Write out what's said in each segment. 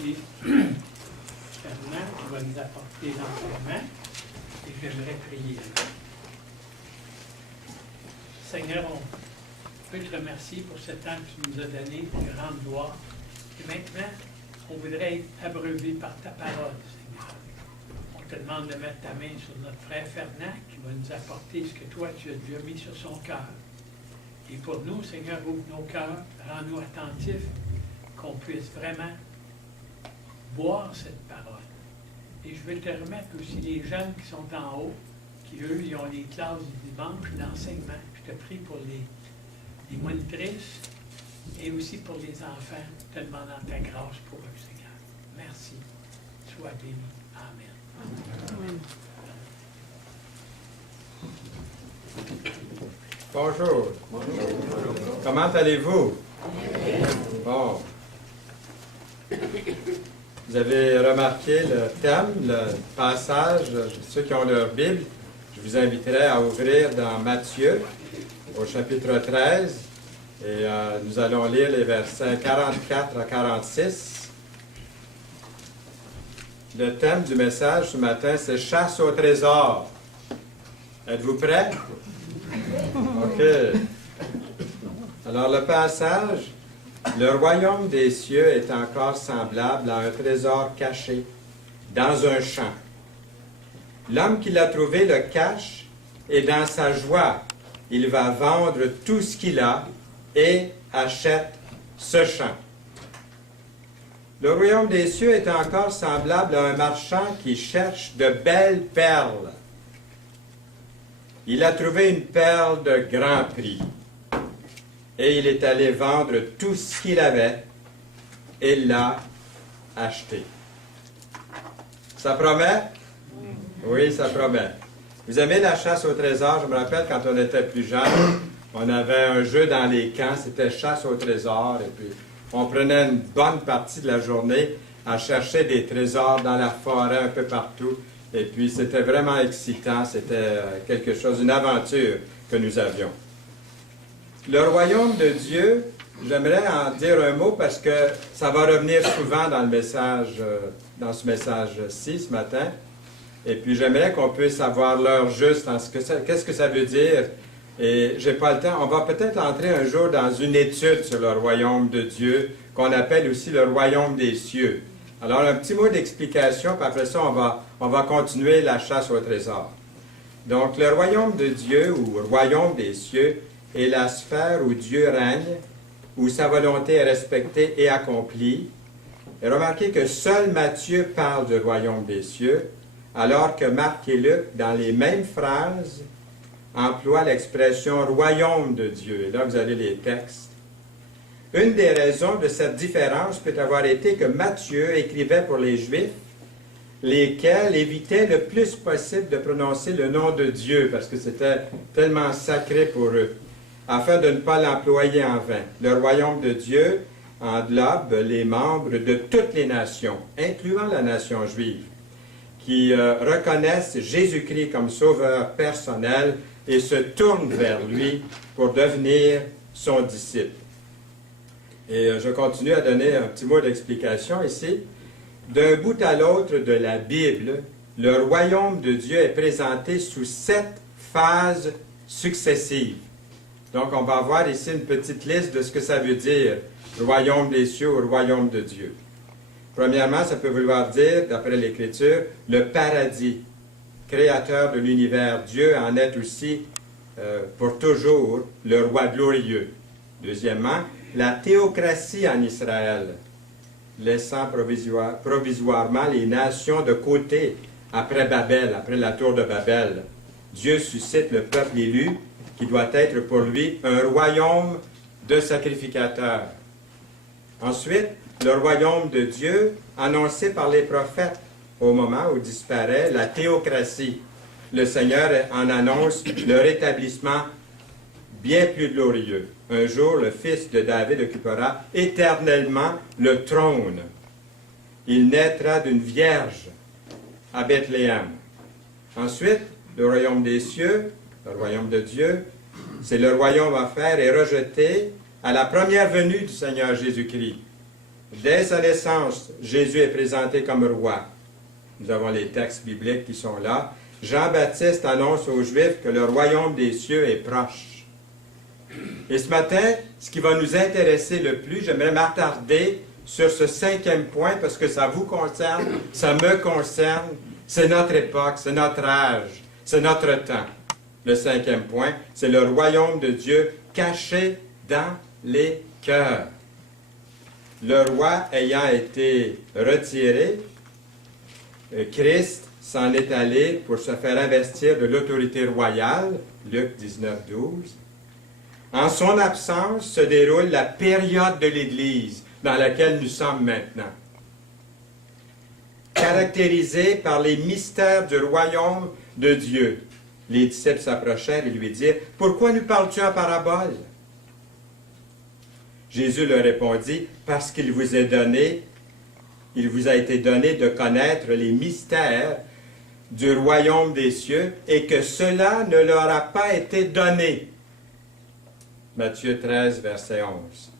aussi Fernand qui va nous apporter l'enseignement et j'aimerais prier. Seigneur, on peut te remercier pour ce temps que tu nous as donné de grande gloire. Et maintenant, on voudrait être abreuvé par ta parole, Seigneur. On te demande de mettre ta main sur notre frère Fernand qui va nous apporter ce que toi tu as déjà mis sur son cœur. Et pour nous, Seigneur, ouvre nos cœurs, rends-nous attentifs, qu'on puisse vraiment boire cette parole. Et je veux te remettre aussi les jeunes qui sont en haut, qui eux, ils ont les classes du dimanche d'enseignement. Je te prie pour les monitrices et aussi pour les enfants, te demandant ta grâce pour eux, Seigneur. Merci. Sois béni. Amen. Amen. Bonjour. Bonjour. Comment allez-vous? Bon. Vous avez remarqué le thème, le passage. Ceux qui ont leur Bible, je vous inviterai à ouvrir dans Matthieu, au chapitre 13. Et nous allons lire les versets 44 à 46. Le thème du message ce matin, c'est « Chasse au trésor ». Êtes-vous prêts? OK. Alors, le passage, « Le royaume des cieux est encore semblable à un trésor caché dans un champ. L'homme qui l'a trouvé le cache, et dans sa joie, il va vendre tout ce qu'il a et achète ce champ. Le royaume des cieux est encore semblable à un marchand qui cherche de belles perles. Il a trouvé une perle de grand prix et il est allé vendre tout ce qu'il avait et l'a acheté. » Ça promet? Oui, ça promet. Vous aimez la chasse au trésor? Je me rappelle quand on était plus jeune, on avait un jeu dans les camps, c'était chasse au trésor, et puis on prenait une bonne partie de la journée à chercher des trésors dans la forêt un peu partout. Et puis, c'était vraiment excitant. C'était quelque chose, une aventure que nous avions. Le royaume de Dieu, j'aimerais en dire un mot parce que ça va revenir souvent dans le message, dans ce message-ci ce matin. Et puis, j'aimerais qu'on puisse avoir l'heure juste en qu'est-ce que ça veut dire. Et j'ai pas le temps. On va peut-être entrer un jour dans une étude sur le royaume de Dieu, qu'on appelle aussi le royaume des cieux. Alors, un petit mot d'explication, puis après ça, on va continuer la chasse au trésor. Donc, le royaume de Dieu, ou royaume des cieux, est la sphère où Dieu règne, où sa volonté est respectée et accomplie. Et remarquez que seul Matthieu parle du royaume des cieux, alors que Marc et Luc, dans les mêmes phrases, emploient l'expression « royaume de Dieu ». Et là, vous avez les textes. Une des raisons de cette différence peut avoir été que Matthieu écrivait pour les Juifs, lesquels évitaient le plus possible de prononcer le nom de Dieu, parce que c'était tellement sacré pour eux, afin de ne pas l'employer en vain. Le royaume de Dieu englobe les membres de toutes les nations, incluant la nation juive, qui reconnaissent Jésus-Christ comme sauveur personnel et se tournent vers lui pour devenir son disciple. Et je continue à donner un petit mot d'explication ici. D'un bout à l'autre de la Bible, le royaume de Dieu est présenté sous 7 phases successives. Donc, on va avoir ici une petite liste de ce que ça veut dire, royaume des cieux ou royaume de Dieu. Premièrement, ça peut vouloir dire, d'après l'Écriture, le paradis, créateur de l'univers. Dieu en est aussi pour toujours le roi glorieux. Deuxièmement, la théocratie en Israël, laissant provisoirement les nations de côté après Babel, après la tour de Babel. Dieu suscite le peuple élu qui doit être pour lui un royaume de sacrificateurs. Ensuite, le royaume de Dieu annoncé par les prophètes au moment où disparaît la théocratie. Le Seigneur en annonce le rétablissement bien plus glorieux. Un jour, le fils de David occupera éternellement le trône. Il naîtra d'une vierge à Bethléem. Ensuite, le royaume des cieux, le royaume de Dieu, c'est le royaume offert et rejeté à la première venue du Seigneur Jésus-Christ. Dès sa naissance, Jésus est présenté comme roi. Nous avons les textes bibliques qui sont là. Jean-Baptiste annonce aux Juifs que le royaume des cieux est proche. Et ce matin, ce qui va nous intéresser le plus, j'aimerais m'attarder sur ce 5e point parce que ça vous concerne, ça me concerne, c'est notre époque, c'est notre âge, c'est notre temps. Le 5e point, c'est le royaume de Dieu caché dans les cœurs. Le roi ayant été retiré, Christ s'en est allé pour se faire investir de l'autorité royale, Luc 19, 12. En son absence se déroule la période de l'Église dans laquelle nous sommes maintenant, caractérisée par les mystères du royaume de Dieu. Les disciples s'approchèrent et lui dirent, « Pourquoi nous parles-tu en parabole? » Jésus leur répondit, « Parce qu'il vous est donné, il vous a été donné de connaître les mystères du royaume des cieux et que cela ne leur a pas été donné. » Matthieu 13, verset 11.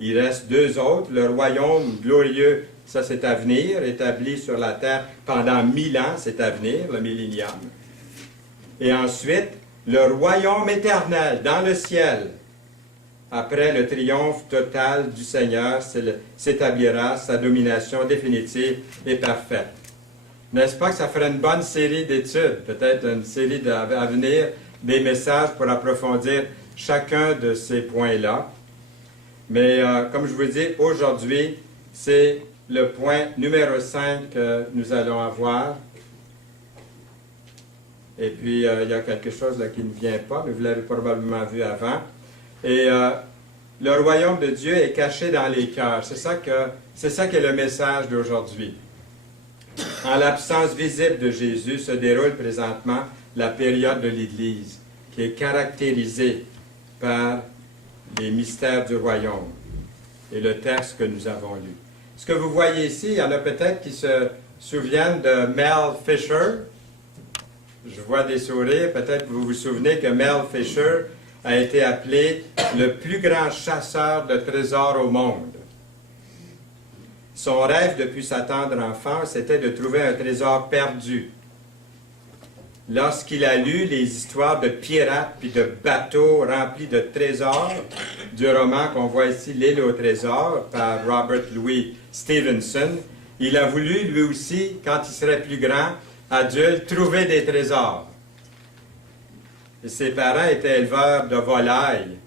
Il reste 2 autres, le royaume glorieux, ça c'est à venir, établi sur la terre pendant 1000 ans, c'est à venir, le millénium. Et ensuite, le royaume éternel dans le ciel. Après le triomphe total du Seigneur, s'établira sa domination définitive et parfaite. N'est-ce pas que ça ferait une bonne série d'études, peut-être une série à venir, des messages pour approfondir chacun de ces points-là. Mais comme je vous dis, aujourd'hui, c'est le point numéro 5 que nous allons avoir. Et puis, il y a quelque chose là qui ne vient pas, mais vous l'avez probablement vu avant. Et le royaume de Dieu est caché dans les cœurs. C'est ça qui est le message d'aujourd'hui. En l'absence visible de Jésus se déroule présentement la période de l'Église, qui est caractérisée par les mystères du royaume et le texte que nous avons lu. Ce que vous voyez ici, il y en a peut-être qui se souviennent de Mel Fisher. Je vois des sourires. Peut-être que vous vous souvenez que Mel Fisher a été appelé le plus grand chasseur de trésors au monde. Son rêve depuis sa tendre enfance, c'était de trouver un trésor perdu. Lorsqu'il a lu les histoires de pirates puis de bateaux remplis de trésors du roman qu'on voit ici, L'île au trésor, par Robert Louis Stevenson, il a voulu, lui aussi, quand il serait plus grand, adulte, trouver des trésors. Et ses parents étaient éleveurs de volailles,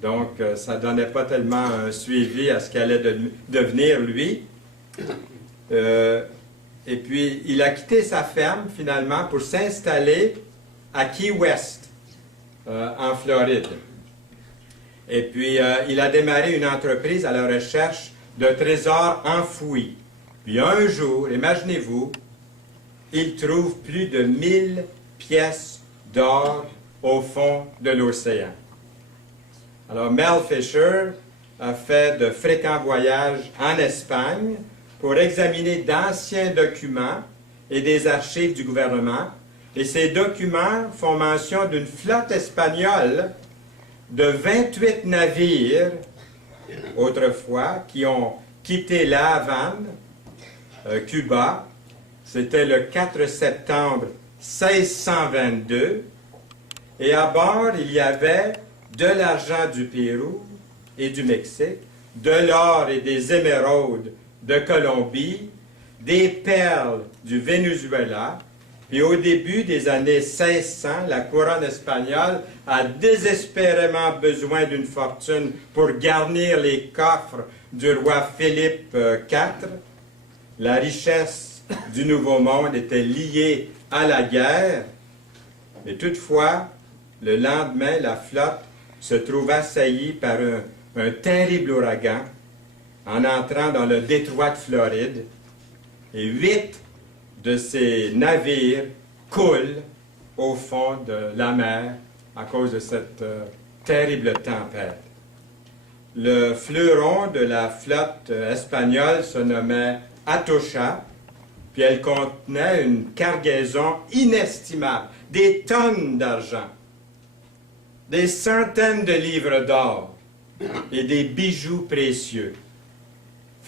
donc ça ne donnait pas tellement un suivi à ce qu'allait devenir lui. Et puis, il a quitté sa ferme, finalement, pour s'installer à Key West, en Floride. Et puis, il a démarré une entreprise à la recherche de trésors enfouis. Puis, un jour, imaginez-vous, il trouve plus de 1000 pièces d'or au fond de l'océan. Alors, Mel Fisher a fait de fréquents voyages en Espagne pour examiner d'anciens documents et des archives du gouvernement. Et ces documents font mention d'une flotte espagnole de 28 navires, autrefois, qui ont quitté La Havane, Cuba. C'était le 4 septembre 1622. Et à bord, il y avait de l'argent du Pérou et du Mexique, de l'or et des émeraudes de Colombie, des perles du Venezuela, et au début des années 1600, la couronne espagnole a désespérément besoin d'une fortune pour garnir les coffres du roi Philippe IV. La richesse du Nouveau Monde était liée à la guerre, mais toutefois, le lendemain, la flotte se trouve assaillie par un terrible ouragan en entrant dans le détroit de Floride, et 8 de ces navires coulent au fond de la mer à cause de cette terrible tempête. Le fleuron de la flotte espagnole se nommait Atocha, puis elle contenait une cargaison inestimable, des tonnes d'argent, des centaines de livres d'or et des bijoux précieux.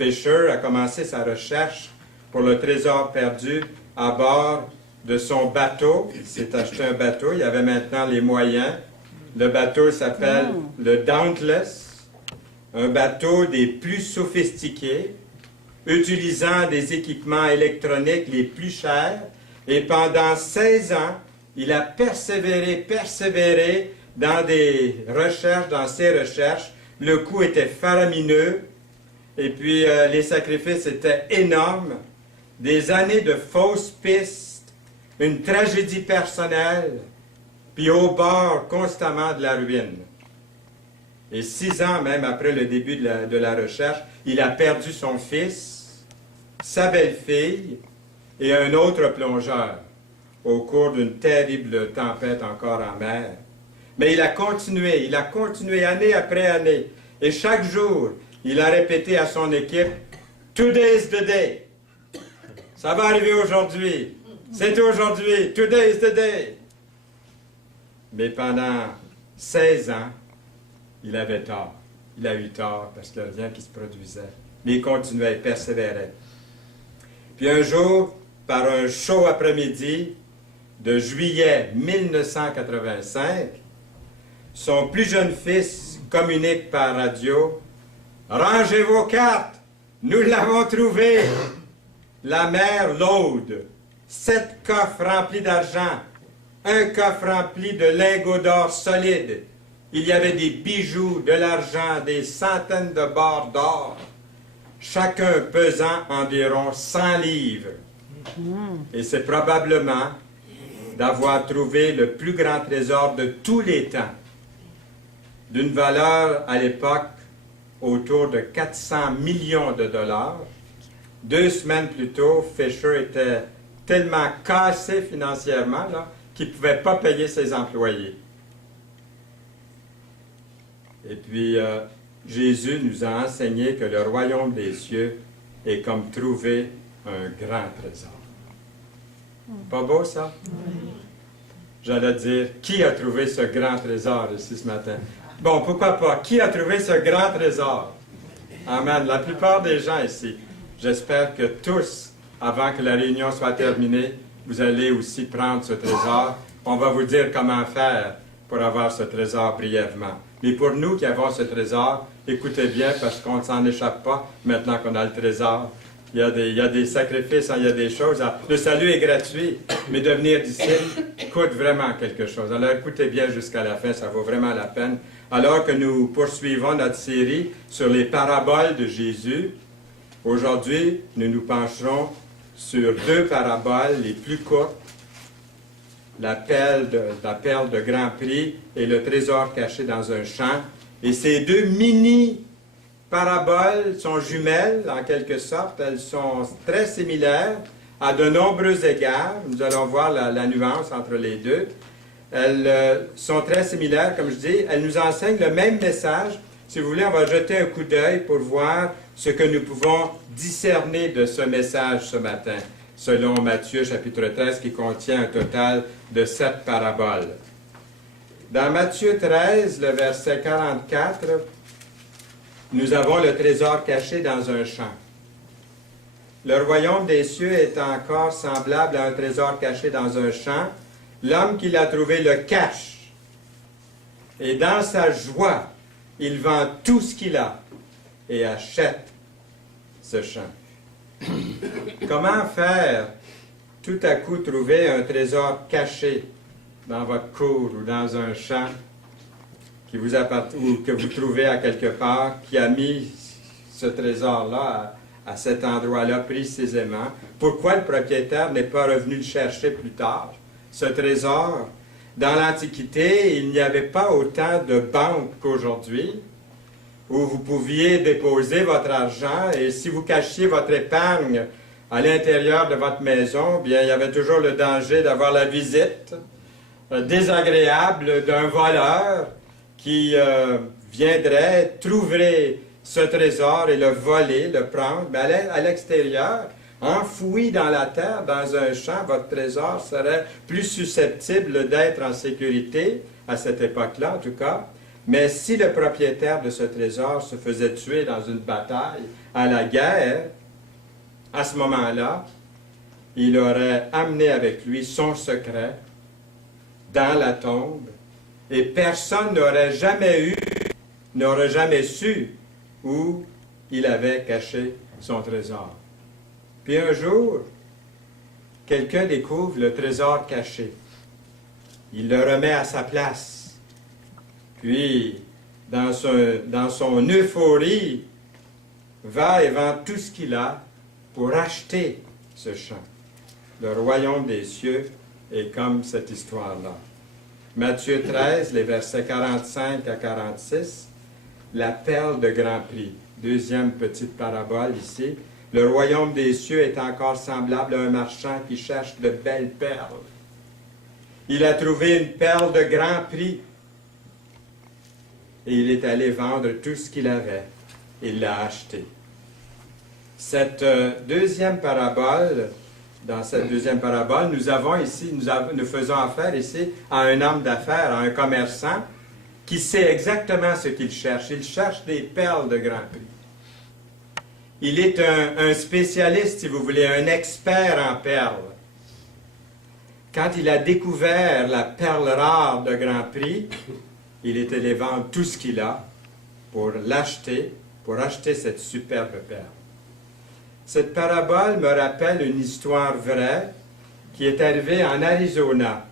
Fisher a commencé sa recherche pour le trésor perdu à bord de son bateau. Il s'est acheté un bateau, il avait maintenant les moyens. Le bateau s'appelle le Dauntless, un bateau des plus sophistiqués, utilisant des équipements électroniques les plus chers. Et pendant 16 ans, il a persévéré dans ses recherches. Le coût était faramineux. Et puis, les sacrifices étaient énormes. Des années de fausses pistes, une tragédie personnelle, puis au bord constamment de la ruine. Et 6 ans même après le début de la recherche, il a perdu son fils, sa belle-fille et un autre plongeur au cours d'une terrible tempête encore en mer. Mais il a continué année après année. Et chaque jour, il a répété à son équipe, « Today's the day ». Ça va arriver aujourd'hui. C'est aujourd'hui. Today's the day. Mais pendant 16 ans, il avait tort. Il a eu tort parce qu'il n'y a rien qui se produisait. Mais il continuait, il persévérait. Puis un jour, par un chaud après-midi de juillet 1985, son plus jeune fils communique par radio, « Rangez vos cartes, nous l'avons trouvé !» La mer Laude, 7 coffres remplis d'argent, un coffre rempli de lingots d'or solides. Il y avait des bijoux, de l'argent, des centaines de barres d'or, chacun pesant environ 100 livres. Et c'est probablement d'avoir trouvé le plus grand trésor de tous les temps, d'une valeur à l'époque autour de 400 millions de dollars. 2 semaines plus tôt, Fisher était tellement cassé financièrement qu'il ne pouvait pas payer ses employés. Et puis, Jésus nous a enseigné que le royaume des cieux est comme trouver un grand trésor. Pas beau, ça? J'allais dire, qui a trouvé ce grand trésor ici ce matin? Bon, pourquoi pas? Qui a trouvé ce grand trésor? Amen. La plupart des gens ici. J'espère que tous, avant que la réunion soit terminée, vous allez aussi prendre ce trésor. On va vous dire comment faire pour avoir ce trésor brièvement. Mais pour nous qui avons ce trésor, écoutez bien parce qu'on ne s'en échappe pas maintenant qu'on a le trésor. Il y a des sacrifices, il y a des choses. Le salut est gratuit, mais devenir disciple coûte vraiment quelque chose. Alors écoutez bien jusqu'à la fin, ça vaut vraiment la peine. Alors que nous poursuivons notre série sur les paraboles de Jésus, aujourd'hui, nous nous pencherons sur 2 paraboles les plus courtes, la perle de grand prix et le trésor caché dans un champ. Et ces 2 mini-paraboles sont jumelles, en quelque sorte. Elles sont très similaires à de nombreux égards. Nous allons voir la nuance entre les deux. Elles sont très similaires, comme je dis. Elles nous enseignent le même message. Si vous voulez, on va jeter un coup d'œil pour voir ce que nous pouvons discerner de ce message ce matin, selon Matthieu chapitre 13, qui contient un total de 7 paraboles. Dans Matthieu 13, le verset 44, nous avons le trésor caché dans un champ. Le royaume des cieux est encore semblable à un trésor caché dans un champ. L'homme qui l'a trouvé le cache. Et dans sa joie, il vend tout ce qu'il a et achète ce champ. Comment faire tout à coup trouver un trésor caché dans votre cour ou dans un champ qui vous appartient ou que vous trouvez à quelque part, qui a mis ce trésor-là à cet endroit-là précisément? Pourquoi le propriétaire n'est pas revenu le chercher plus tard? Ce trésor, dans l'Antiquité, il n'y avait pas autant de banques qu'aujourd'hui, où vous pouviez déposer votre argent, et si vous cachiez votre épargne à l'intérieur de votre maison, bien, il y avait toujours le danger d'avoir la visite désagréable d'un voleur qui viendrait trouver ce trésor et le voler, le prendre, mais à l'extérieur, enfoui dans la terre, dans un champ, votre trésor serait plus susceptible d'être en sécurité, à cette époque-là en tout cas. Mais si le propriétaire de ce trésor se faisait tuer dans une bataille, à la guerre, à ce moment-là, il aurait amené avec lui son secret dans la tombe et personne n'aurait jamais su où il avait caché son trésor. Puis un jour, quelqu'un découvre le trésor caché. Il le remet à sa place. Puis, dans son euphorie, va et vend tout ce qu'il a pour acheter ce champ. Le royaume des cieux est comme cette histoire-là. Matthieu 13, les versets 45 à 46, la perle de grand prix. Deuxième petite parabole ici. Le royaume des cieux est encore semblable à un marchand qui cherche de belles perles. Il a trouvé une perle de grand prix et il est allé vendre tout ce qu'il avait. Il l'a acheté. Cette deuxième parabole, dans cette deuxième parabole, nous faisons affaire ici à un homme d'affaires, à un commerçant qui sait exactement ce qu'il cherche. Il cherche des perles de grand prix. Il est un spécialiste, si vous voulez, un expert en perles. Quand il a découvert la perle rare de grand prix, il est allé vendre tout ce qu'il a pour l'acheter, pour acheter cette superbe perle. Cette parabole me rappelle une histoire vraie qui est arrivée en Arizona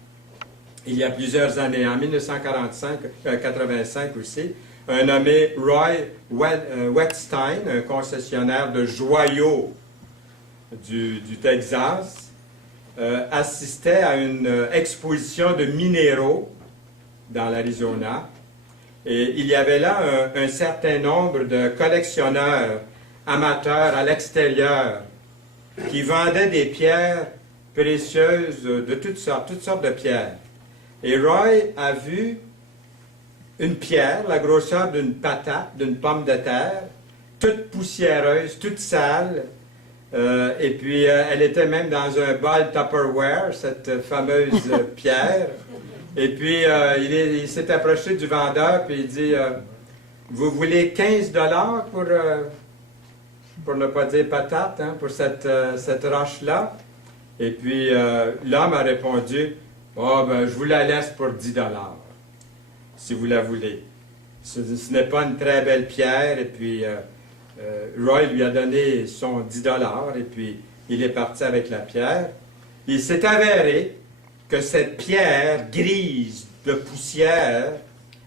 il y a plusieurs années, en 1985 aussi. Un nommé Roy Wettstein, un concessionnaire de joyaux du Texas, assistait à une exposition de minéraux dans l'Arizona. Et il y avait là un certain nombre de collectionneurs amateurs à l'extérieur qui vendaient des pierres précieuses de toutes sortes de pierres. Et Roy a vu une pierre, la grosseur d'une patate, d'une pomme de terre, toute poussiéreuse, toute sale, et puis elle était même dans un bol Tupperware, cette fameuse pierre. Et puis il s'est approché du vendeur, puis il dit « Vous voulez 15 $ pour ne pas dire patate, hein, pour cette roche-là? » Et puis l'homme a répondu « Oh, ben, je vous la laisse pour 10 $, si vous la voulez. » Ce n'est pas une très belle pierre, et puis Roy lui a donné son 10 $, et puis il est parti avec la pierre. Il s'est avéré que cette pierre grise de poussière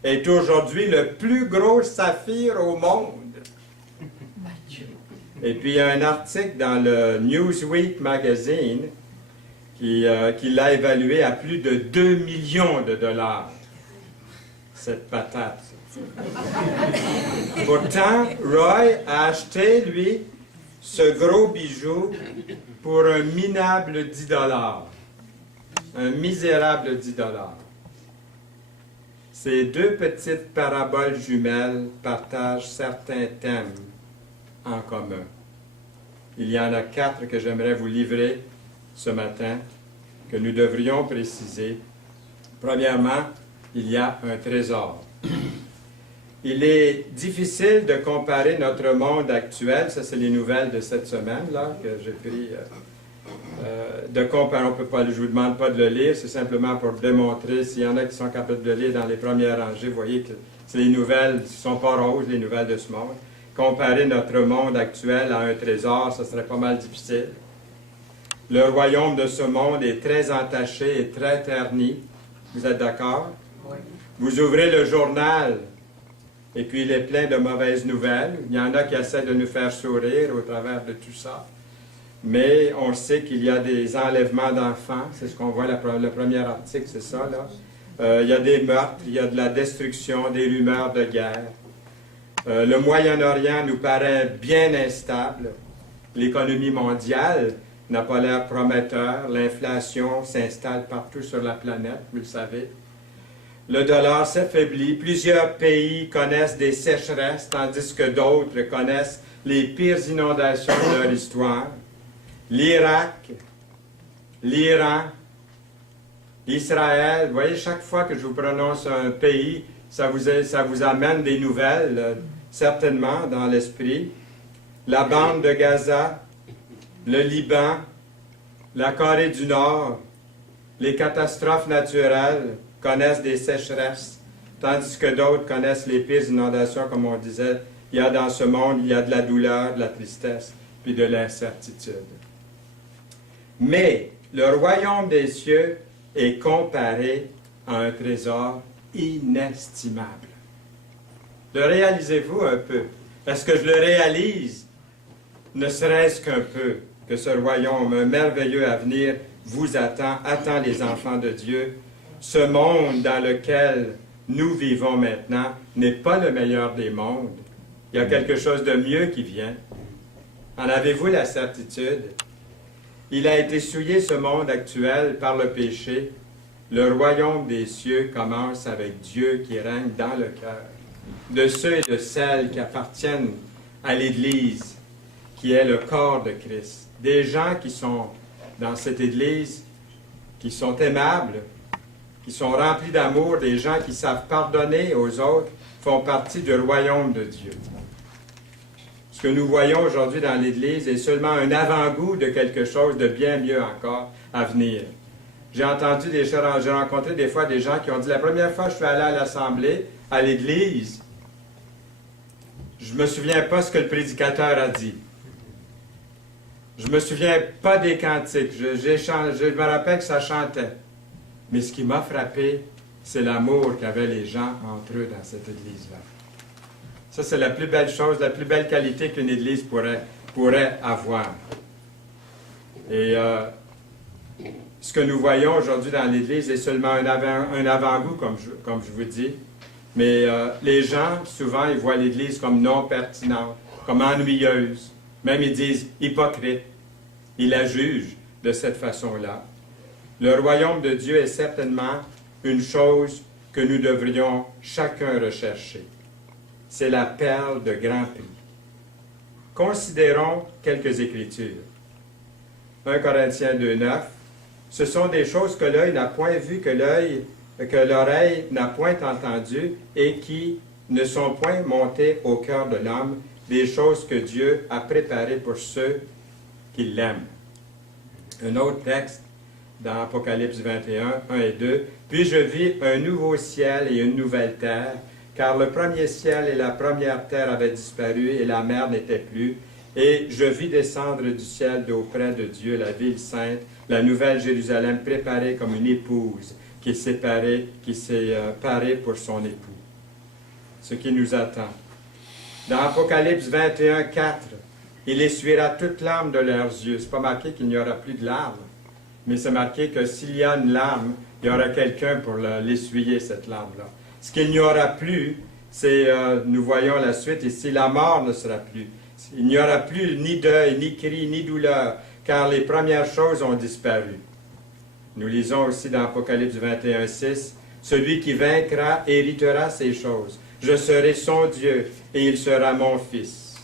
est aujourd'hui le plus gros saphir au monde. Et puis il y a un article dans le Newsweek magazine qui l'a évalué à plus de 2 millions de $, cette patate. Pourtant, Roy a acheté, lui, ce gros bijou pour un minable 10 $. Un misérable 10 $. Ces deux petites paraboles jumelles partagent certains thèmes en commun. Il y en a 4 que j'aimerais vous livrer ce matin, que nous devrions préciser. Premièrement, il y a un trésor. Il est difficile de comparer notre monde actuel, ça c'est les nouvelles de cette semaine là que j'ai pris, de comparer, on peut pas, je ne vous demande pas de le lire, c'est simplement pour démontrer, s'il y en a qui sont capables de le lire dans les premières rangées, vous voyez que c'est les nouvelles, ne sont pas roses les nouvelles de ce monde. Comparer notre monde actuel à un trésor, ce serait pas mal difficile. Le royaume de ce monde est très entaché et très terni. Vous êtes d'accord? Oui. Vous ouvrez le journal, et puis il est plein de mauvaises nouvelles. Il y en a qui essaient de nous faire sourire au travers de tout ça. Mais on sait qu'il y a des enlèvements d'enfants. C'est ce qu'on voit, le premier article, c'est ça, là. Il y a des meurtres, il y a de la destruction, des rumeurs de guerre. Le Moyen-Orient nous paraît bien instable. L'économie mondiale n'a pas l'air prometteur. L'inflation s'installe partout sur la planète, vous le savez. Le dollar s'affaiblit. Plusieurs pays connaissent des sécheresses, tandis que d'autres connaissent les pires inondations de leur histoire. L'Irak, l'Iran, Israël. Vous voyez, chaque fois que je vous prononce un pays ça vous amène des nouvelles, certainement, dans l'esprit. La bande de Gaza, le Liban, la Corée du Nord, les catastrophes naturelles connaissent des sécheresses, tandis que d'autres connaissent les pires inondations, comme on disait. Il y a dans ce monde, il y a de la douleur, de la tristesse, puis de l'incertitude. Mais le royaume des cieux est comparé à un trésor inestimable. Le réalisez-vous un peu? Est-ce que je le réalise, ne serait-ce qu'un peu, que ce royaume, un merveilleux avenir, vous attend les enfants de Dieu? Ce monde dans lequel nous vivons maintenant n'est pas le meilleur des mondes. Il y a quelque chose de mieux qui vient. En avez-vous la certitude? Il a été souillé, ce monde actuel, par le péché. Le royaume des cieux commence avec Dieu qui règne dans le cœur de ceux et de celles qui appartiennent à l'Église, qui est le corps de Christ. Des gens qui sont dans cette Église, qui sont aimables, qui sont remplis d'amour, des gens qui savent pardonner aux autres, font partie du royaume de Dieu. Ce que nous voyons aujourd'hui dans l'Église est seulement un avant-goût de quelque chose de bien mieux encore à venir. J'ai rencontré des fois des gens qui ont dit, la première fois que je suis allé à l'Assemblée, à l'Église, je ne me souviens pas ce que le prédicateur a dit. Je ne me souviens pas des cantiques. Je me rappelle que ça chantait. Mais ce qui m'a frappé, c'est l'amour qu'avaient les gens entre eux dans cette Église-là. Ça, c'est la plus belle chose, la plus belle qualité qu'une Église pourrait avoir. Et ce que nous voyons aujourd'hui dans l'Église est seulement un avant-goût, comme je vous dis. Mais les gens, souvent, ils voient l'Église comme non pertinente, comme ennuyeuse. Même ils disent hypocrite. Ils la jugent de cette façon-là. Le royaume de Dieu est certainement une chose que nous devrions chacun rechercher. C'est la perle de grand prix. Considérons quelques écritures. 1 Corinthiens 2,9. Ce sont des choses que l'œil n'a point vues, que l'oreille n'a point entendues et qui ne sont point montées au cœur de l'homme, des choses que Dieu a préparées pour ceux qui l'aiment. Un autre texte dans Apocalypse 21, 1 et 2. Puis je vis un nouveau ciel et une nouvelle terre, car le premier ciel et la première terre avaient disparu et la mer n'était plus. Et je vis descendre du ciel d'auprès de Dieu la ville sainte, la nouvelle Jérusalem préparée comme une épouse qui s'est parée pour son époux. Ce qui nous attend. Dans Apocalypse 21, 4, il essuiera toute larme de leurs yeux. Ce n'est pas marqué qu'il n'y aura plus de larmes, mais c'est marqué que s'il y a une larme, il y aura quelqu'un pour l'essuyer, cette larme-là. Ce qu'il n'y aura plus, c'est, nous voyons la suite ici, la mort ne sera plus. Il n'y aura plus ni deuil, ni cri, ni douleur, car les premières choses ont disparu. Nous lisons aussi dans Apocalypse 21, 6, « Celui qui vaincra héritera ces choses. Je serai son Dieu, et il sera mon fils. »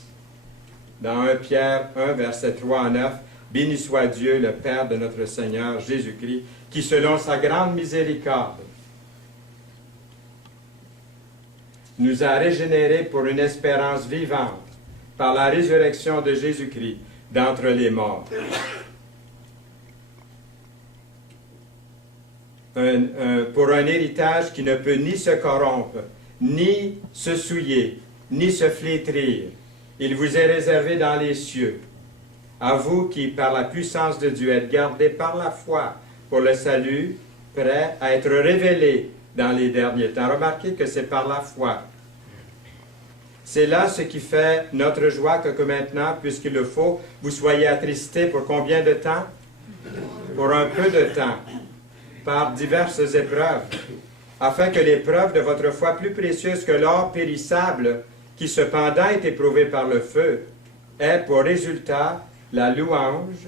Dans 1 Pierre 1, versets 3 à 9, « Béni soit Dieu, le Père de notre Seigneur Jésus-Christ, qui, selon sa grande miséricorde, nous a régénérés pour une espérance vivante par la résurrection de Jésus-Christ d'entre les morts. » Pour un héritage qui ne peut ni se corrompre, ni se souiller, ni se flétrir. Il vous est réservé dans les cieux. À vous qui, par la puissance de Dieu, êtes gardés par la foi pour le salut, prêts à être révélés dans les derniers temps. Remarquez que c'est par la foi. C'est là ce qui fait notre joie que maintenant, puisqu'il le faut, vous soyez attristés pour combien de temps? Pour un peu de temps, par diverses épreuves, afin que l'épreuve de votre foi, plus précieuse que l'or périssable, qui cependant est éprouvé par le feu, ait pour résultat la louange,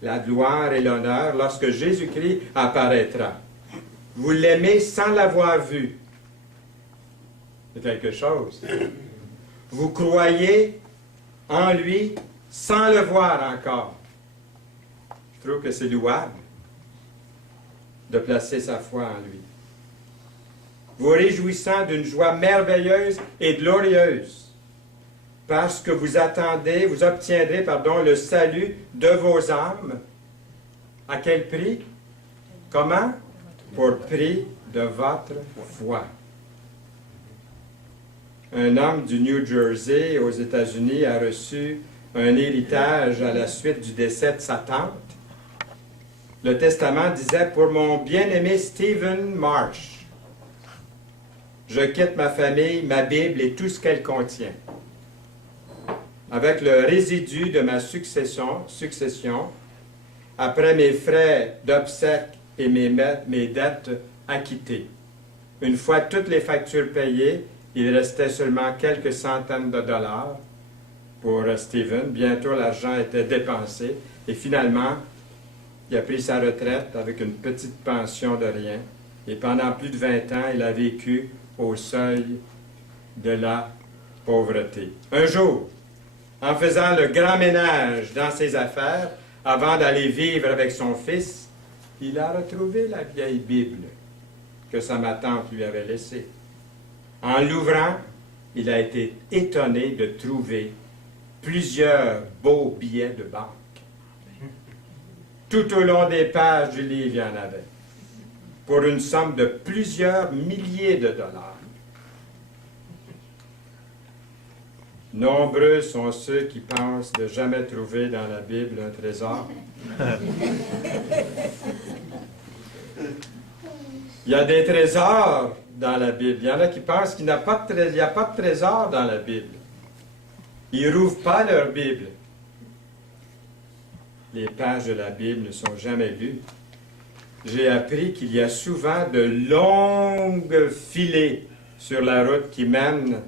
la gloire et l'honneur lorsque Jésus-Christ apparaîtra. Vous l'aimez sans l'avoir vu. C'est quelque chose. Vous croyez en lui sans le voir encore. Je trouve que c'est louable de placer sa foi en lui. vous réjouissant d'une joie merveilleuse et glorieuse, parce que vous obtiendrez, le salut de vos âmes. À quel prix? Comment? Pour prix de votre foi. Un homme du New Jersey, aux États-Unis, a reçu un héritage à la suite du décès de sa tante. Le testament disait « Pour mon bien-aimé Stephen Marsh, je quitte ma famille, ma Bible et tout ce qu'elle contient. Avec le résidu de ma succession, après mes frais d'obsèques et mes dettes acquittées. Une fois toutes les factures payées, il restait seulement quelques centaines de dollars pour Stephen. Bientôt, l'argent était dépensé. Et finalement, il a pris sa retraite avec une petite pension de rien. Et pendant plus de 20 ans, il a vécu au seuil de la pauvreté. Un jour, en faisant le grand ménage dans ses affaires, avant d'aller vivre avec son fils, il a retrouvé la vieille Bible que sa tante lui avait laissée. En l'ouvrant, il a été étonné de trouver plusieurs beaux billets de banque. Tout au long des pages du livre, il y en avait, pour une somme de plusieurs milliers de dollars. Nombreux sont ceux qui pensent de jamais trouver dans la Bible un trésor. Il y a des trésors dans la Bible. Il y en a qui pensent qu'il n'y a pas de trésor dans la Bible. Ils ne rouvrent pas leur Bible. Les pages de la Bible ne sont jamais lues. J'ai appris qu'il y a souvent de longues filets sur la route qui mènent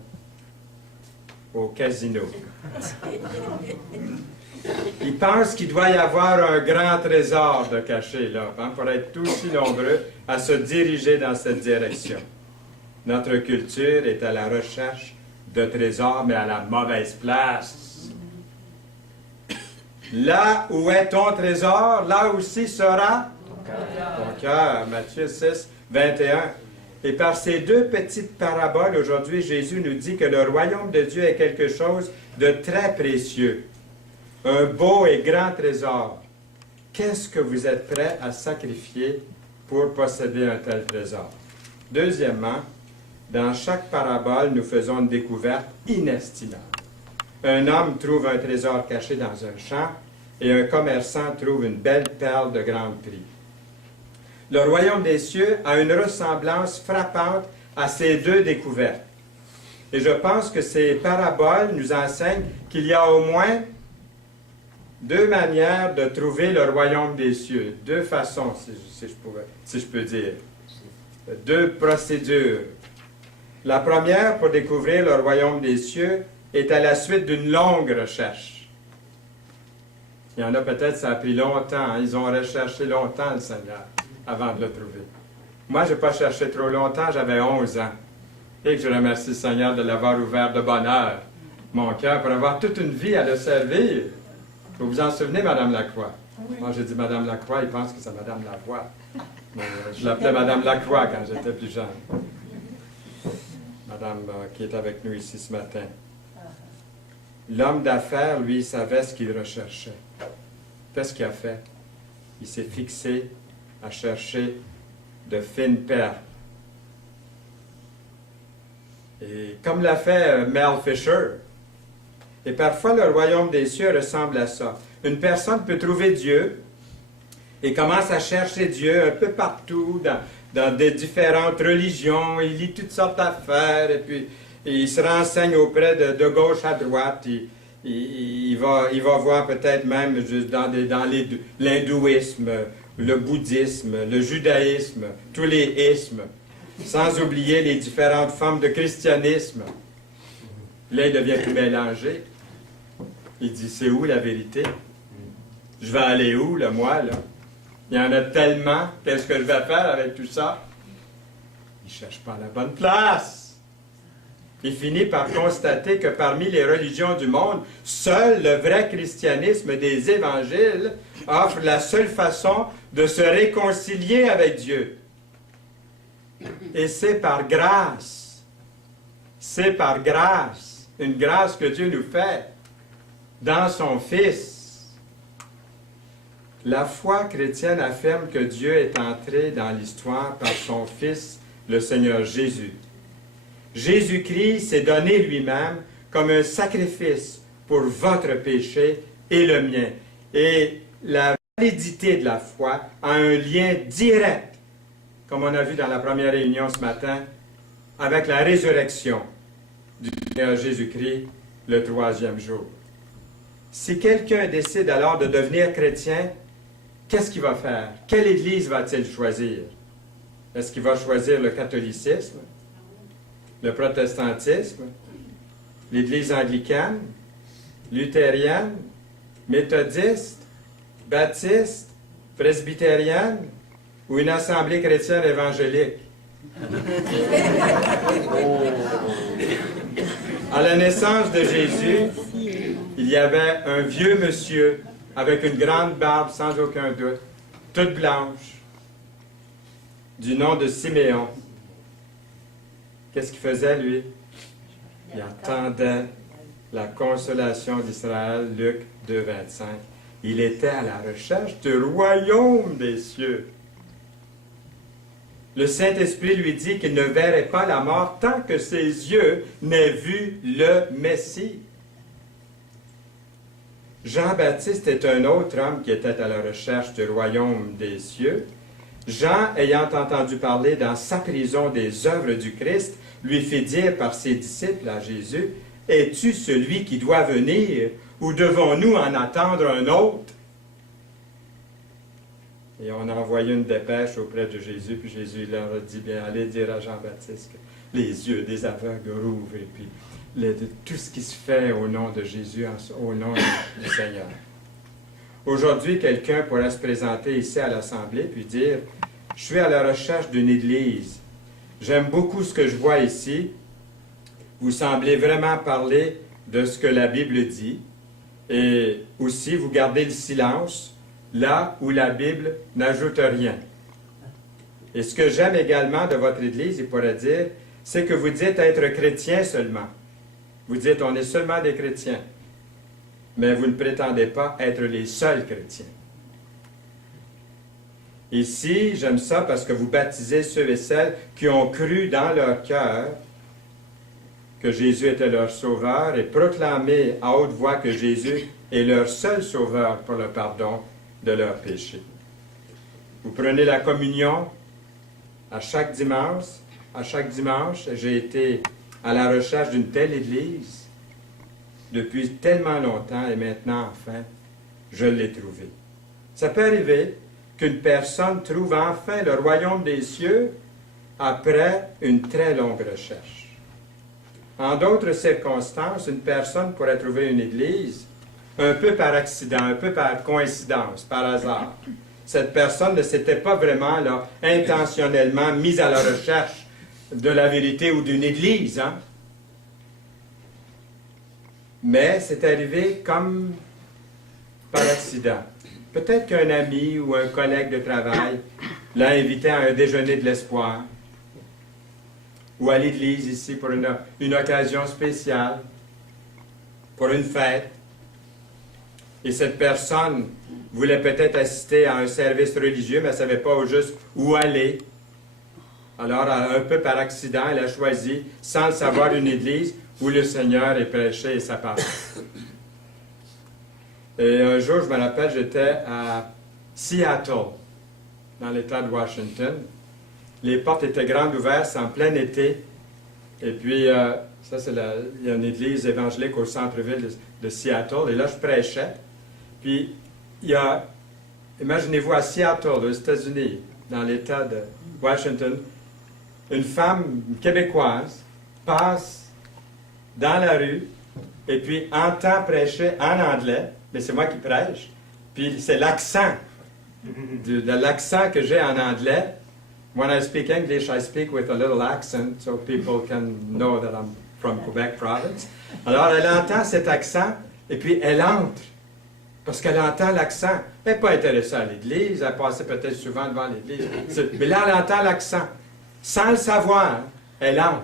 au casino. Ils pensent qu'il doit y avoir un grand trésor de caché là, pour être aussi nombreux à se diriger dans cette direction. Notre culture est à la recherche de trésors, mais à la mauvaise place. Là où est ton trésor, là aussi sera ton cœur. Matthieu 6, 21. Et par ces deux petites paraboles, aujourd'hui, Jésus nous dit que le royaume de Dieu est quelque chose de très précieux. Un beau et grand trésor. Qu'est-ce que vous êtes prêts à sacrifier pour posséder un tel trésor? Deuxièmement, dans chaque parabole, nous faisons une découverte inestimable. Un homme trouve un trésor caché dans un champ et un commerçant trouve une belle perle de grand prix. Le royaume des cieux a une ressemblance frappante à ces deux découvertes. Et je pense que ces paraboles nous enseignent qu'il y a au moins deux manières de trouver le royaume des cieux. Deux façons, si je peux dire. Deux procédures. La première, pour découvrir le royaume des cieux, est à la suite d'une longue recherche. Il y en a peut-être, ça a pris longtemps. Hein? Ils ont recherché longtemps le Seigneur avant de le trouver. Moi, je n'ai pas cherché trop longtemps, j'avais 11 ans. Et que je remercie le Seigneur de l'avoir ouvert de bonne heure, mon cœur, pour avoir toute une vie à le servir. Vous vous en souvenez, Madame Lacroix? Oui. Moi, j'ai dit Madame Lacroix, il pense que c'est Madame Lavoie. Je l'appelais Madame Lacroix quand j'étais plus jeune. Madame qui est avec nous ici ce matin. L'homme d'affaires, lui, savait ce qu'il recherchait. Qu'est-ce qu'il a fait? Il s'est fixé à chercher de fines perles. Et comme l'a fait Mel Fisher, et parfois le royaume des cieux ressemble à ça. Une personne peut trouver Dieu et commence à chercher Dieu un peu partout, dans des différentes religions. Il lit toutes sortes d'affaires et puis il se renseigne auprès de gauche à droite. Il va voir peut-être même juste dans l'hindouisme, le bouddhisme, le judaïsme, tous les ismes, sans oublier les différentes formes de christianisme. Là, il devient plus mélangé. Il dit, c'est où la vérité? Je vais aller où, là, moi, là? Il y en a tellement, qu'est-ce que je vais faire avec tout ça? Il ne cherche pas la bonne place. Il finit par constater que parmi les religions du monde, seul le vrai christianisme des évangiles offre la seule façon de se réconcilier avec Dieu. Et c'est par grâce. C'est par grâce. Une grâce que Dieu nous fait dans son Fils. La foi chrétienne affirme que Dieu est entré dans l'histoire par son Fils, le Seigneur Jésus. Jésus-Christ s'est donné lui-même comme un sacrifice pour votre péché et le mien. Et la validité de la foi a un lien direct, comme on a vu dans la première réunion ce matin, avec la résurrection du Seigneur Jésus-Christ le 3e jour. Si quelqu'un décide alors de devenir chrétien, qu'est-ce qu'il va faire? Quelle église va-t-il choisir? Est-ce qu'il va choisir le catholicisme, le protestantisme, l'église anglicane, luthérienne, méthodiste, baptiste, presbytérienne ou une assemblée chrétienne évangélique? À la naissance de Jésus, il y avait un vieux monsieur avec une grande barbe, sans aucun doute, toute blanche, du nom de Siméon. Qu'est-ce qu'il faisait, lui? Il attendait la consolation d'Israël, Luc 2, 25. Il était à la recherche du royaume des cieux. Le Saint-Esprit lui dit qu'il ne verrait pas la mort tant que ses yeux n'aient vu le Messie. Jean-Baptiste est un autre homme qui était à la recherche du royaume des cieux. Jean, ayant entendu parler dans sa prison des œuvres du Christ, lui fit dire par ses disciples à Jésus, « Es-tu celui qui doit venir, ou devons-nous en attendre un autre? » Et on a envoyé une dépêche auprès de Jésus, puis Jésus leur a dit, « Bien, allez dire à Jean-Baptiste que les yeux des aveugles rouvrent, et puis tout ce qui se fait au nom de Jésus, au nom du Seigneur. » Aujourd'hui, quelqu'un pourrait se présenter ici à l'Assemblée puis dire, « Je suis à la recherche d'une église. J'aime beaucoup ce que je vois ici. Vous semblez vraiment parler de ce que la Bible dit. Et aussi, vous gardez le silence là où la Bible n'ajoute rien. Et ce que j'aime également de votre église, il pourrait dire, c'est que vous dites être chrétien seulement. Vous dites, on est seulement des chrétiens. Mais vous ne prétendez pas être les seuls chrétiens. Ici, j'aime ça parce que vous baptisez ceux et celles qui ont cru dans leur cœur que Jésus était leur sauveur et proclamé à haute voix que Jésus est leur seul sauveur pour le pardon de leurs péchés. Vous prenez la communion à chaque dimanche. À chaque dimanche, j'ai été à la recherche d'une telle église depuis tellement longtemps et maintenant, enfin, je l'ai trouvé. Ça peut arriver qu'une personne trouve enfin le royaume des cieux après une très longue recherche. En d'autres circonstances, une personne pourrait trouver une église un peu par accident, un peu par coïncidence, par hasard. Cette personne ne s'était pas vraiment là, intentionnellement mise à la recherche de la vérité ou d'une église, hein? Mais c'est arrivé comme par accident. Peut-être qu'un ami ou un collègue de travail l'a invité à un déjeuner de l'espoir ou à l'église ici pour une occasion spéciale, pour une fête. Et cette personne voulait peut-être assister à un service religieux, mais elle ne savait pas au juste où aller. Alors, un peu par accident, elle a choisi, sans le savoir, une église où le Seigneur est prêché et sa parole. Et un jour, je me rappelle, j'étais à Seattle, dans l'État de Washington. Les portes étaient grandes ouvertes, c'est en plein été. Et puis, ça, il y a une église évangélique au centre-ville de Seattle. Et là, je prêchais. Puis, il y a, imaginez-vous, à Seattle, aux États-Unis, dans l'État de Washington, une femme québécoise passe dans la rue et puis entend prêcher en anglais, mais c'est moi qui prêche, puis c'est l'accent, de l'accent que j'ai en anglais. When I speak English, I speak with a little accent so people can know that I'm from Quebec province. Alors elle entend cet accent et puis elle entre, parce qu'elle entend l'accent. Elle n'est pas intéressée à l'église, elle passait peut-être souvent devant l'église, mais là elle entend l'accent. Sans le savoir, elle entre.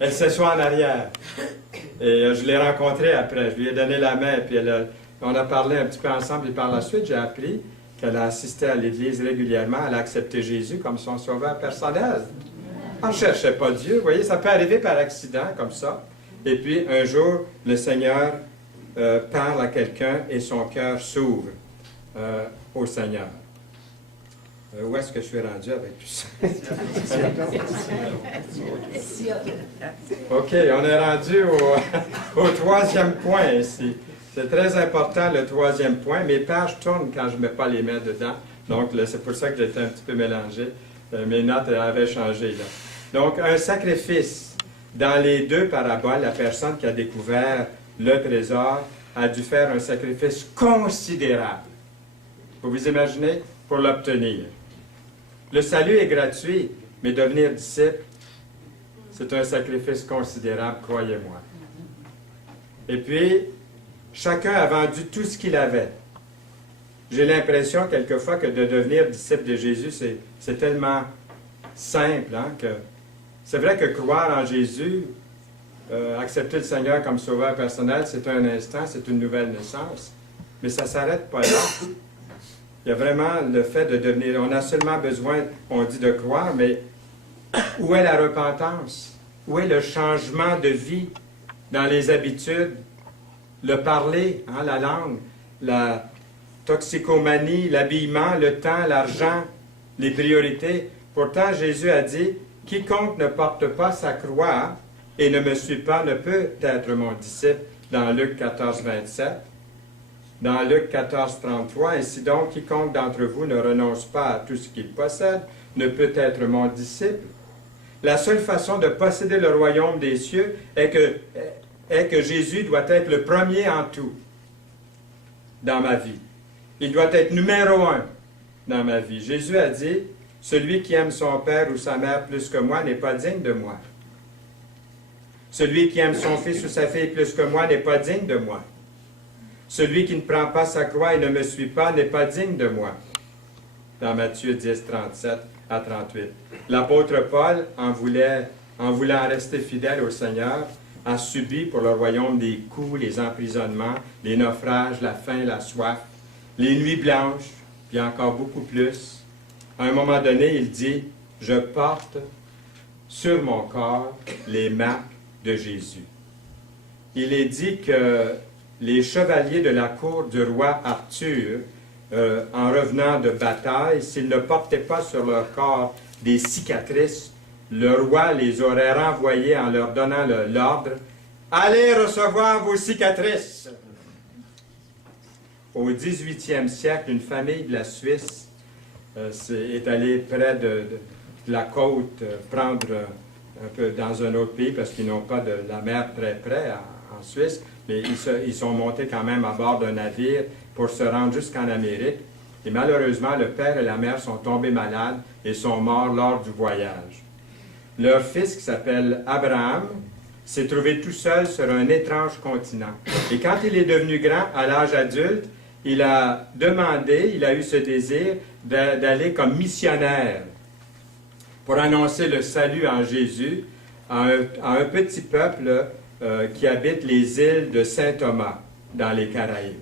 Elle s'assoit en arrière. Et je l'ai rencontrée après. Je lui ai donné la main. Puis on a parlé un petit peu ensemble. Et par la suite, j'ai appris qu'elle a assisté à l'Église régulièrement. Elle a accepté Jésus comme son sauveur personnel. On ne cherchait pas Dieu. Vous voyez, ça peut arriver par accident, comme ça. Et puis, un jour, le Seigneur parle à quelqu'un et son cœur s'ouvre au Seigneur. Où est-ce que je suis rendu avec tout ça? OK, on est rendu au troisième point ici. C'est très important, le troisième point. Mes pages tournent quand je ne mets pas les mains dedans. Donc, c'est pour ça que j'étais un petit peu mélangé. Mes notes avaient changé, là. Donc, un sacrifice. Dans les deux paraboles, la personne qui a découvert le trésor a dû faire un sacrifice considérable. Vous vous imaginez? Pour l'obtenir. Le salut est gratuit, mais devenir disciple, c'est un sacrifice considérable, croyez-moi. Et puis, chacun a vendu tout ce qu'il avait. J'ai l'impression, quelquefois, que de devenir disciple de Jésus, c'est tellement simple, hein, que c'est vrai que croire en Jésus, accepter le Seigneur comme sauveur personnel, c'est un instant, c'est une nouvelle naissance, mais ça ne s'arrête pas là. Il y a vraiment le fait de devenir... On a seulement besoin, on dit de croire, mais où est la repentance? Où est le changement de vie dans les habitudes? Le parler, hein, la langue, la toxicomanie, l'habillement, le temps, l'argent, les priorités. Pourtant, Jésus a dit, « Quiconque ne porte pas sa croix et ne me suit pas ne peut être mon disciple » dans Luc 14, 27. Dans Luc 14, 33, « Ainsi donc, quiconque d'entre vous ne renonce pas à tout ce qu'il possède ne peut être mon disciple. » La seule façon de posséder le royaume des cieux est que Jésus doit être le premier en tout dans ma vie. Il doit être numéro un dans ma vie. Jésus a dit, « Celui qui aime son père ou sa mère plus que moi n'est pas digne de moi. Celui qui aime son fils ou sa fille plus que moi n'est pas digne de moi. Celui qui ne prend pas sa croix et ne me suit pas n'est pas digne de moi. » Dans Matthieu 10, 37 à 38. L'apôtre Paul, en voulant rester fidèle au Seigneur, a subi pour le royaume des coups, les emprisonnements, les naufrages, la faim, la soif, les nuits blanches, puis encore beaucoup plus. À un moment donné, il dit, « Je porte sur mon corps les marques de Jésus. » Il est dit que les chevaliers de la cour du roi Arthur, en revenant de bataille, s'ils ne portaient pas sur leur corps des cicatrices, le roi les aurait renvoyés en leur donnant l'ordre « Allez recevoir vos cicatrices !» Au 18e siècle, une famille de la Suisse est allée près de la côte prendre un peu dans un autre pays parce qu'ils n'ont pas de la mer très près en Suisse, mais ils sont montés quand même à bord d'un navire pour se rendre jusqu'en Amérique. Et malheureusement, le père et la mère sont tombés malades et sont morts lors du voyage. Leur fils, qui s'appelle Abraham, s'est trouvé tout seul sur un étrange continent. Et quand il est devenu grand, à l'âge adulte, il a eu ce désir d'aller comme missionnaire pour annoncer le salut en Jésus à un petit peuple qui habite les îles de Saint-Thomas dans les Caraïbes.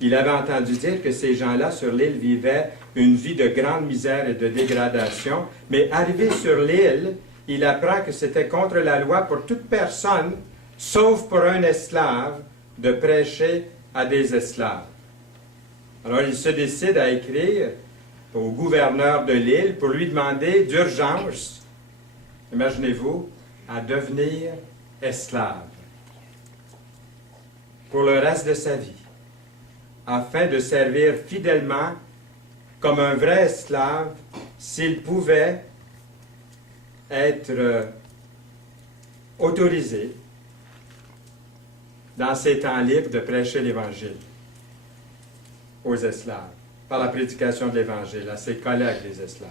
Il avait entendu dire que ces gens-là sur l'île vivaient une vie de grande misère et de dégradation, mais arrivé sur l'île, il apprend que c'était contre la loi pour toute personne, sauf pour un esclave, de prêcher à des esclaves. Alors il se décide à écrire au gouverneur de l'île pour lui demander d'urgence, imaginez-vous, à devenir esclave pour le reste de sa vie, afin de servir fidèlement comme un vrai esclave s'il pouvait être autorisé dans ses temps libres de prêcher l'Évangile aux esclaves, par la prédication de l'Évangile, à ses collègues les esclaves.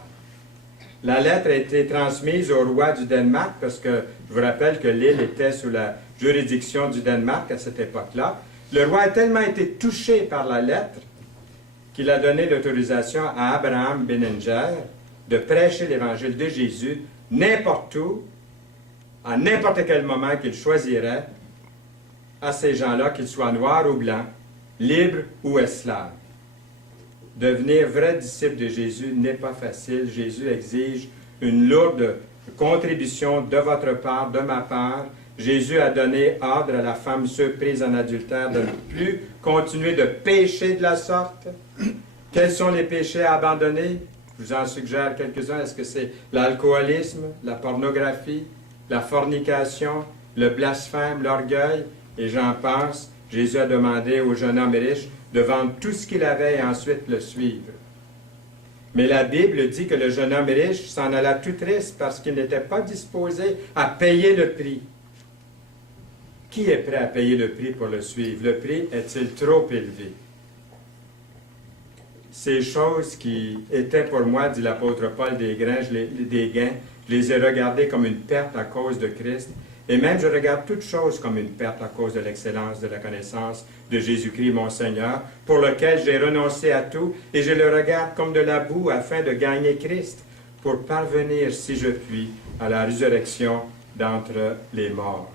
La lettre a été transmise au roi du Danemark, parce que je vous rappelle que l'île était sous la juridiction du Danemark à cette époque-là. Le roi a tellement été touché par la lettre qu'il a donné l'autorisation à Abraham Beninger de prêcher l'Évangile de Jésus n'importe où, à n'importe quel moment qu'il choisirait, à ces gens-là, qu'ils soient noirs ou blancs, libres ou esclaves. Devenir vrai disciple de Jésus n'est pas facile. Jésus exige une lourde contribution de votre part, de ma part. Jésus a donné ordre à la femme surprise en adultère de ne plus continuer de pécher de la sorte. Quels sont les péchés à abandonner? Je vous en suggère quelques-uns. Est-ce que c'est l'alcoolisme, la pornographie, la fornication, le blasphème, l'orgueil? Et j'en passe. Jésus a demandé au jeune homme riche de vendre tout ce qu'il avait et ensuite le suivre. Mais la Bible dit que le jeune homme riche s'en alla tout triste parce qu'il n'était pas disposé à payer le prix. Qui est prêt à payer le prix pour le suivre? Le prix est-il trop élevé? Ces choses qui étaient pour moi, dit l'apôtre Paul des gains, je les ai regardées comme une perte à cause de Christ. Et même je regarde toutes choses comme une perte à cause de l'excellence de la connaissance de Jésus-Christ, mon Seigneur, pour lequel j'ai renoncé à tout, et je le regarde comme de la boue afin de gagner Christ, pour parvenir, si je puis, à la résurrection d'entre les morts.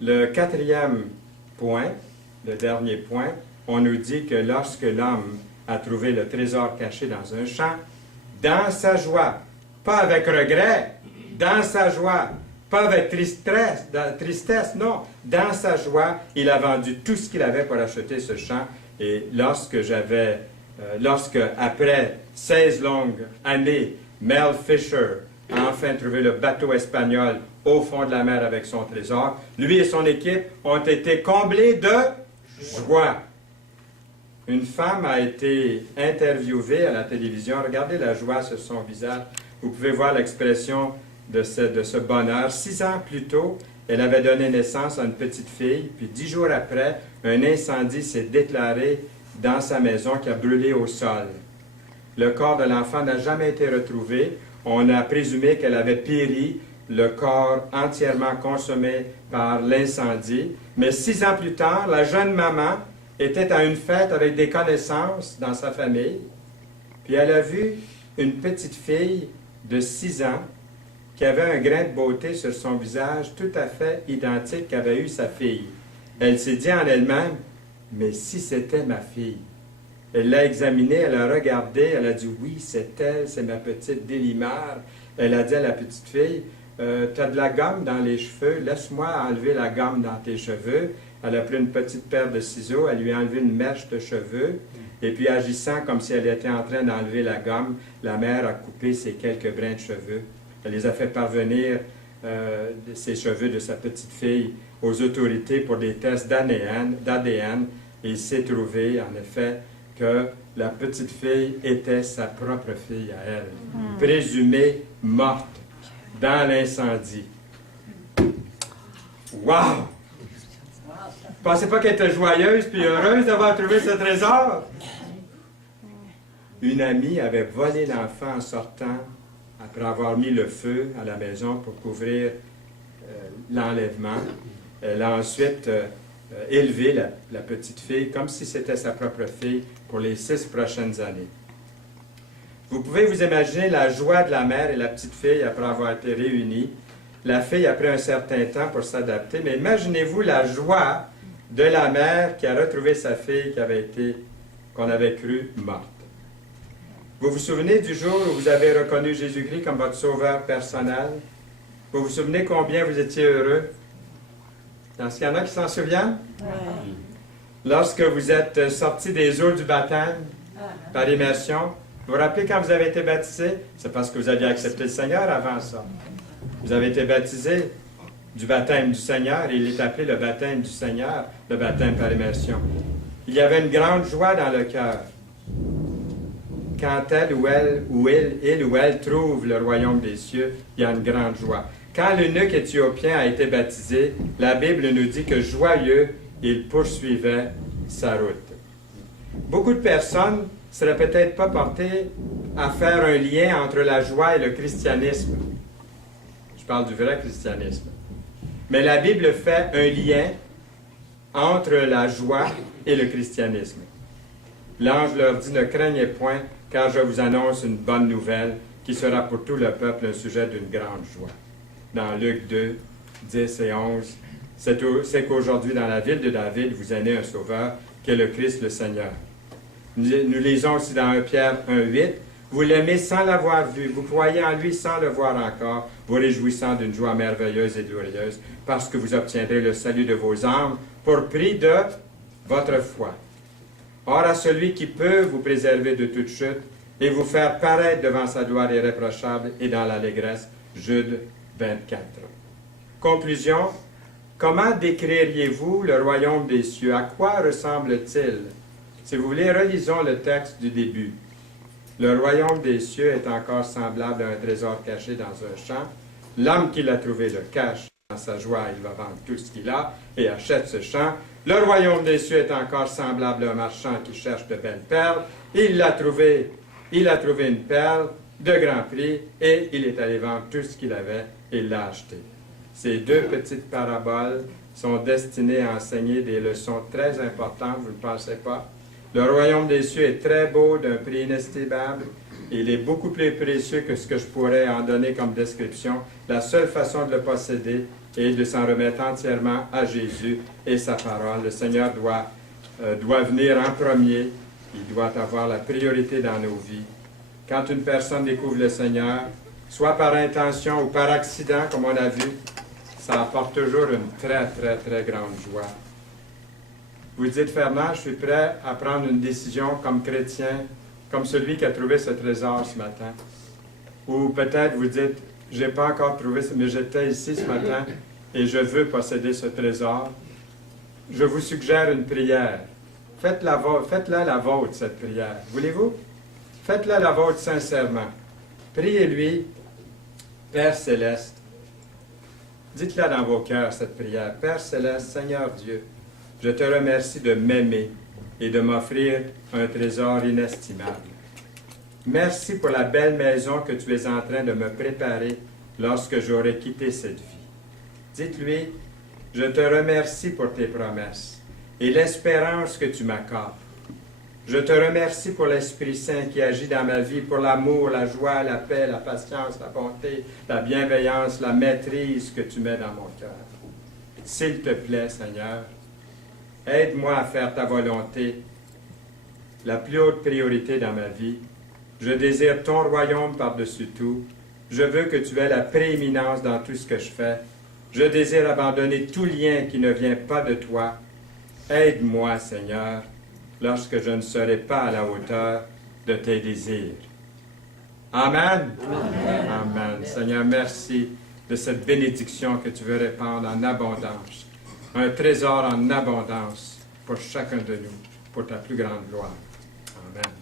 Le quatrième point, le dernier point, on nous dit que lorsque l'homme a trouvé le trésor caché dans un champ, dans sa joie, pas avec regret, dans sa joie, pas avec tristesse, non, dans sa joie, il a vendu tout ce qu'il avait pour acheter ce champ. Et lorsque après 16 longues années, Mel Fisher a enfin trouvé le bateau espagnol au fond de la mer avec son trésor, lui et son équipe ont été comblés de joie. Une femme a été interviewée à la télévision. Regardez la joie sur son visage. Vous pouvez voir l'expression de ce bonheur. 6 ans plus tôt, elle avait donné naissance à une petite fille, puis 10 jours après, un incendie s'est déclaré dans sa maison qui a brûlé au sol. Le corps de l'enfant n'a jamais été retrouvé. On a présumé qu'elle avait péri, le corps entièrement consommé par l'incendie. Mais 6 ans plus tard, la jeune maman était à une fête avec des connaissances dans sa famille, puis elle a vu une petite fille de 6 ans qui avait un grain de beauté sur son visage tout à fait identique qu'avait eu sa fille. Elle s'est dit en elle-même, « Mais si c'était ma fille? » Elle l'a examinée, elle a regardé, elle a dit, « Oui, c'est elle, c'est ma petite Délimar. » Elle a dit à la petite fille, « Tu as de la gomme dans les cheveux, laisse-moi enlever la gomme dans tes cheveux. » Elle a pris une petite paire de ciseaux, elle lui a enlevé une mèche de cheveux, et puis agissant comme si elle était en train d'enlever la gomme, la mère a coupé ses quelques brins de cheveux. Elle les a fait parvenir, ces cheveux de sa petite fille, aux autorités pour des tests d'ADN, et il s'est trouvé, en effet, que la petite fille était sa propre fille à elle, présumée morte dans l'incendie. Wow! Je ne pensais pas qu'elle était joyeuse puis heureuse d'avoir trouvé ce trésor. Une amie avait volé l'enfant en sortant après avoir mis le feu à la maison pour couvrir l'enlèvement. Elle a ensuite élevé la petite fille comme si c'était sa propre fille pour les 6 prochaines années. Vous pouvez vous imaginer la joie de la mère et la petite fille après avoir été réunies. La fille a pris un certain temps pour s'adapter, mais imaginez-vous la joie de la mère qui a retrouvé sa fille qu'on avait cru morte. Vous vous souvenez du jour où vous avez reconnu Jésus-Christ comme votre sauveur personnel? Vous vous souvenez combien vous étiez heureux? Est-ce qu'il y en a qui s'en souviennent? Ouais. Lorsque vous êtes sorti des eaux du baptême par immersion, vous vous rappelez quand vous avez été baptisé? C'est parce que vous aviez accepté le Seigneur avant ça. Vous avez été baptisé du baptême du Seigneur, et il est appelé le baptême du Seigneur, le baptême par immersion. Il y avait une grande joie dans le cœur. Quand il ou elle trouve le royaume des cieux, il y a une grande joie. Quand l'eunuque éthiopien a été baptisé, la Bible nous dit que joyeux, il poursuivait sa route. Beaucoup de personnes ne seraient peut-être pas portées à faire un lien entre la joie et le christianisme. Je parle du vrai christianisme. Mais la Bible fait un lien entre la joie et le christianisme. L'ange leur dit, ne craignez point, car je vous annonce une bonne nouvelle qui sera pour tout le peuple un sujet d'une grande joie. Dans Luc 2, 10 et 11, c'est qu'aujourd'hui, dans la ville de David, vous est né un sauveur, qui est le Christ le Seigneur. Nous lisons aussi dans 1 Pierre 1, 8, vous l'aimez sans l'avoir vu, vous croyez en lui sans le voir encore, vous réjouissant d'une joie merveilleuse et glorieuse, parce que vous obtiendrez le salut de vos âmes pour prix de votre foi. Or, à celui qui peut vous préserver de toute chute et vous faire paraître devant sa gloire irréprochable et dans l'allégresse. Jude 24. Conclusion. Comment décririez-vous le royaume des cieux? À quoi ressemble-t-il? Si vous voulez, relisons le texte du début. Le royaume des cieux est encore semblable à un trésor caché dans un champ. L'homme qui l'a trouvé le cache. Dans sa joie, il va vendre tout ce qu'il a et achète ce champ. Le royaume des cieux est encore semblable à un marchand qui cherche de belles perles. Il a trouvé une perle de grand prix et il est allé vendre tout ce qu'il avait et l'a acheté. Ces deux petites paraboles sont destinées à enseigner des leçons très importantes, vous ne pensez pas? Le royaume des cieux est très beau, d'un prix inestimable. Il est beaucoup plus précieux que ce que je pourrais en donner comme description. La seule façon de le posséder est de s'en remettre entièrement à Jésus et sa parole. Le Seigneur doit venir en premier. Il doit avoir la priorité dans nos vies. Quand une personne découvre le Seigneur, soit par intention ou par accident, comme on a vu, ça apporte toujours une très, très, très grande joie. Vous dites, Fernand, je suis prêt à prendre une décision comme chrétien, comme celui qui a trouvé ce trésor ce matin. Ou peut-être vous dites, je n'ai pas encore trouvé, mais j'étais ici ce matin et je veux posséder ce trésor. Je vous suggère une prière. Faites-la la vôtre, cette prière. Voulez-vous? Faites-la la vôtre sincèrement. Priez-lui, Père Céleste. Dites-la dans vos cœurs, cette prière. Père Céleste, Seigneur Dieu, je te remercie de m'aimer et de m'offrir un trésor inestimable. Merci pour la belle maison que tu es en train de me préparer lorsque j'aurai quitté cette vie. Dites-lui, je te remercie pour tes promesses et l'espérance que tu m'accordes. Je te remercie pour l'Esprit Saint qui agit dans ma vie, pour l'amour, la joie, la paix, la patience, la bonté, la bienveillance, la maîtrise que tu mets dans mon cœur. S'il te plaît, Seigneur, aide-moi à faire ta volonté, la plus haute priorité dans ma vie. Je désire ton royaume par-dessus tout. Je veux que tu aies la prééminence dans tout ce que je fais. Je désire abandonner tout lien qui ne vient pas de toi. Aide-moi, Seigneur, lorsque je ne serai pas à la hauteur de tes désirs. Amen. Amen. Amen. Seigneur, merci de cette bénédiction que tu veux répandre en abondance. Un trésor en abondance pour chacun de nous, pour ta plus grande gloire. Amen.